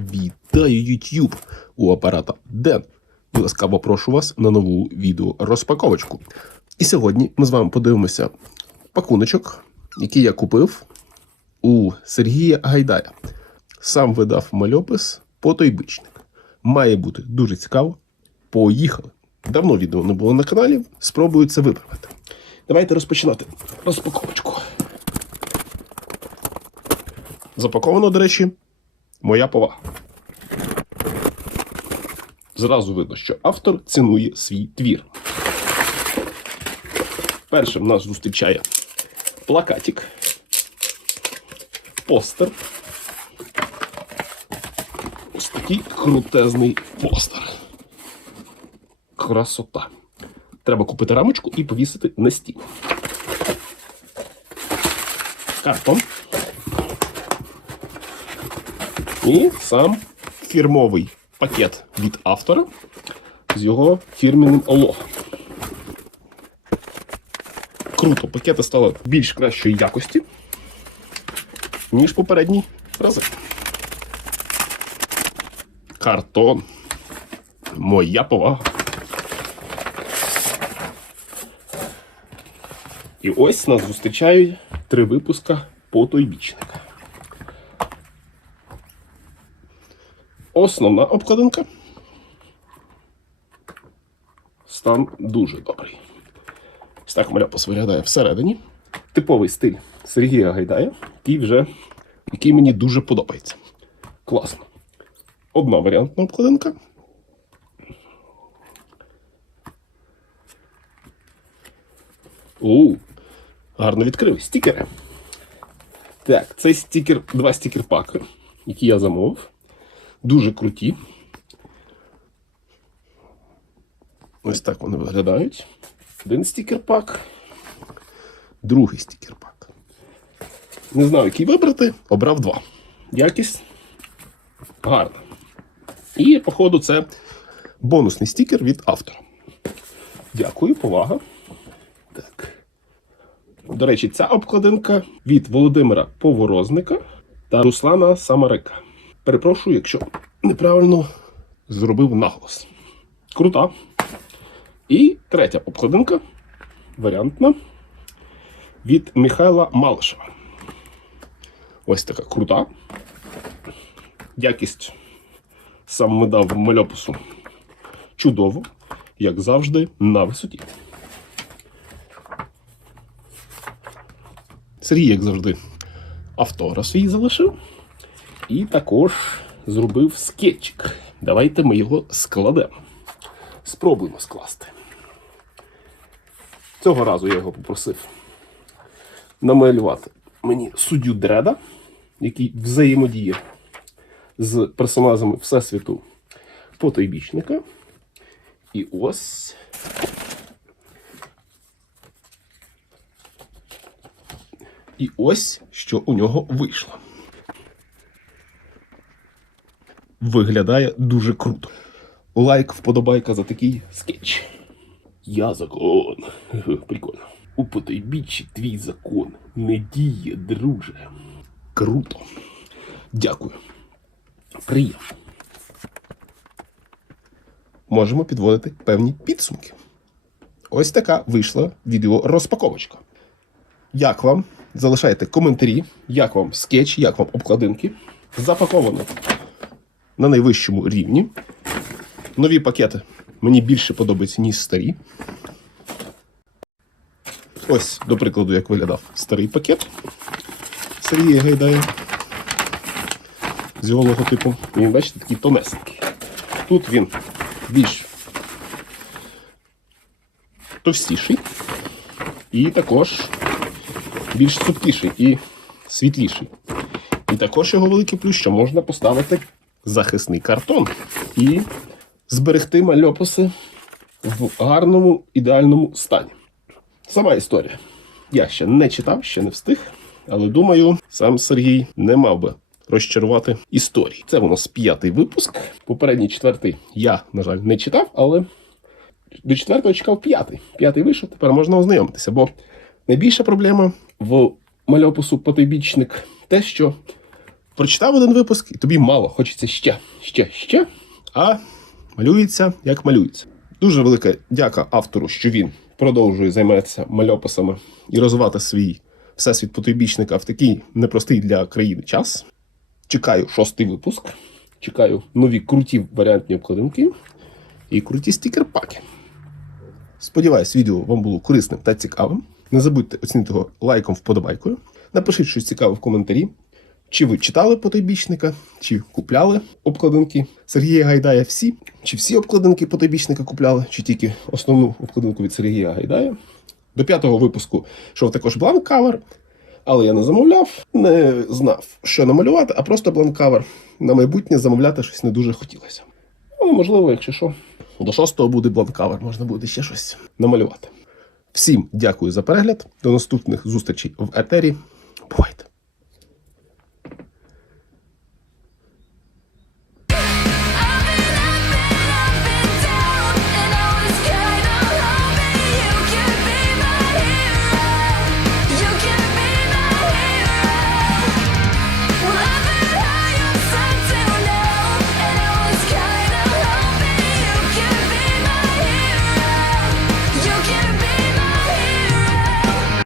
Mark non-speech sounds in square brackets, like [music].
Вітаю YouTube! У апарата Ден. Ласкаво прошу вас на нову відео розпаковочку. І сьогодні ми з вами подивимося пакуночок, який я купив у Сергія Гайдая. Сам видав мальопис потойбичник. Має бути дуже цікаво. Поїхали! Давно відео не було на каналі. Спробую це виправити. Давайте розпочинати розпаковочку. Запаковано, до речі, моя повага. Зразу видно, що автор цінує свій твір. Першим нас зустрічає плакатик, постер. Ось такий крутезний постер. Красота. Треба купити рамочку і повісити на стіл. Картон. І сам фірмовий пакет від автора з його фірмінним лого. Круто, пакети стали більш кращої якості, ніж попередні рази. Картон. Моя повага. І ось нас зустрічають три випуска потойбічника. Основна обкладинка. Стан дуже добрий. Ось так мальопис виглядає всередині. Типовий стиль Сергія Гайдая, який вже який мені дуже подобається. Класно. Одна варіантна обкладинка. У, гарно відкрив. Стікери. Так, це стікер, два стікер-паки, які я замовив. Дуже круті. Ось так вони виглядають. Один стікер-пак, другий стікер-пак. Не знаю, який вибрати. Обрав два. Якість гарна. І, походу, це бонусний стікер від автора. Дякую, повага. Так. До речі, ця обкладинка від Володимира Поворозника та Руслана Самарика. Перепрошую, якщо неправильно зробив наголос. Крута. І третя обкладинка варіантна від Михайла Малишева. Ось така крута. Якість сам медав мальопису чудово, як завжди, на висоті. Сергій, як завжди, автора свій залишив. І також зробив скетчик. Давайте ми його складемо. Спробуємо скласти. Цього разу я його попросив намалювати мені суддю Дреда, який взаємодіє з персонажами Всесвіту потойбічника. І ось. І ось що у нього вийшло. Виглядає дуже круто. Лайк, вподобайка за такий скетч. Я закон. [laughs] Прикольно. У потойбіччі твій закон не діє, друже. Круто. Дякую. Приємно. Можемо підводити певні підсумки. Ось така вийшла відео розпаковочка. Як вам? Залишайте коментарі, як вам скетч, як вам обкладинки. Запаковано на найвищому рівні. Нові пакети мені більше подобаються, ніж старі. Ось, до прикладу, як виглядав старий пакет Сергія Гайдая. З його логотипом. Він, бачите, такий тонесенький. Тут він більш товстіший. І також більш цупкіший і світліший. І також його великий плюс, що можна поставити захисний картон і зберегти мальописи в гарному ідеальному стані. Сама історія. Я ще не читав, ще не встиг, але думаю, сам Сергій не мав би розчарувати історії. Це у нас п'ятий випуск. Попередній четвертий я, на жаль, не читав, але до четвертого чекав п'ятий. П'ятий вийшов, тепер можна ознайомитися, бо найбільша проблема в мальопису потойбічник те, що Прочитав один випуск, і тобі мало, хочеться ще, ще, ще. А малюється як малюється. Дуже велика дяка автору, що він продовжує займатися мальописами і розвивати свій всесвіт потойбічника в такий непростий для країни час. Чекаю шостий випуск. Чекаю нові круті варіантні обкладинки і круті стікер-паки. Сподіваюсь, відео вам було корисним та цікавим. Не забудьте оцінити його лайком, вподобайкою. Напишіть щось цікаве в коментарі. Чи ви читали потойбічника, чи купляли обкладинки Сергія Гайдая всі, чи всі обкладинки потойбічника купляли, чи тільки основну обкладинку від Сергія Гайдая. До п'ятого випуску йшов також бланк кавер, але я не замовляв, не знав, що намалювати, а просто бланк кавер. На майбутнє замовляти щось не дуже хотілося. Але можливо, якщо що, до шостого буде бланк кавер, можна буде ще щось намалювати. Всім дякую за перегляд. До наступних зустрічей в етері. Бувайте!